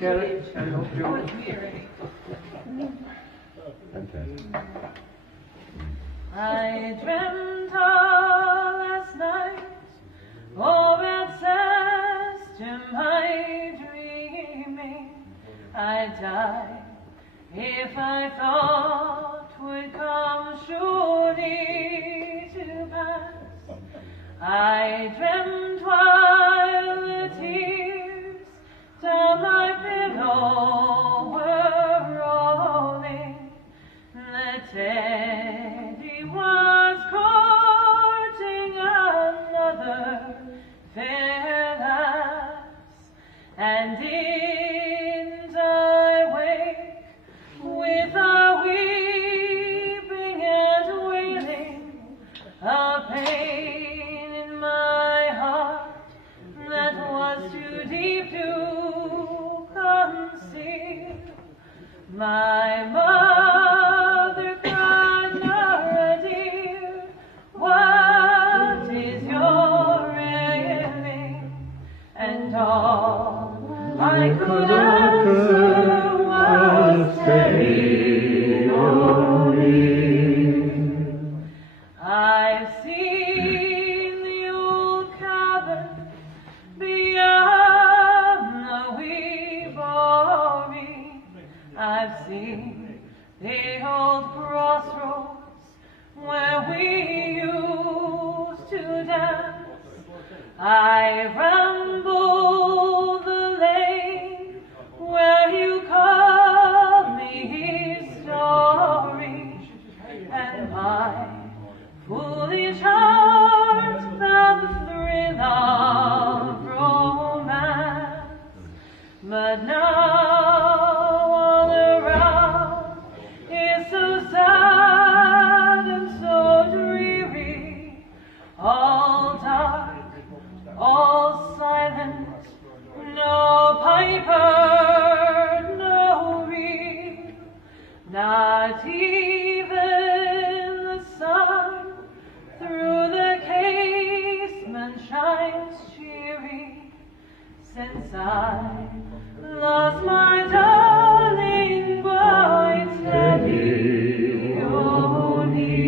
look at it? Oh, it's me already. Okay. I dreamt all last night, oh, access to my dreaming. I'd die if I thought would come surely to pass. I dreamt while the tears down my pillow were rolling, the teddy was courting another fair lass, and didn't I wake with a weeping and wailing, a pain in my heart that was too deep to conceal. My mother cried, Nora dear, what is your ailing? And all I could answer was testimony. I've seen the old cabin beyond the wee bory. I've seen the old crossroads where we used to dance. I've rambled the lane where you called me story, and my foolish heart felt the thrill of romance. But now all around is so sad and so dreary, all dark, all silent, no piper, no reel, not even the sun through the casement shines cheery, since I lost my darling boy Teddy O'Neill.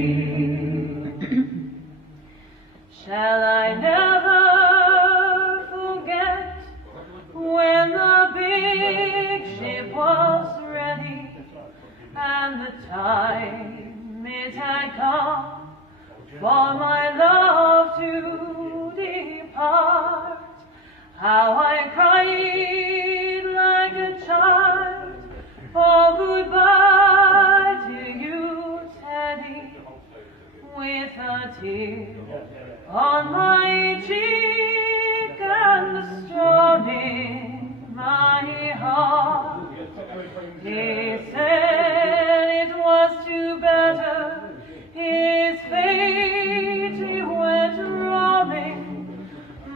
Shall I never forget when the big ship was ready, and the time it had come for my love to depart? How I cried like a child, oh, goodbye to you, Teddy, with a tear on my cheek and a stone in my heart. He said it was too better, his fate he went roaming,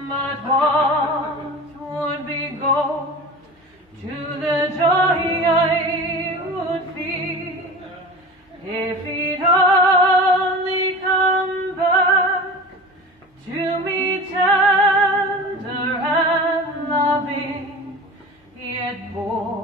but what would be gold to the joy I would feel if he'd only come back to me tender and loving, yet poor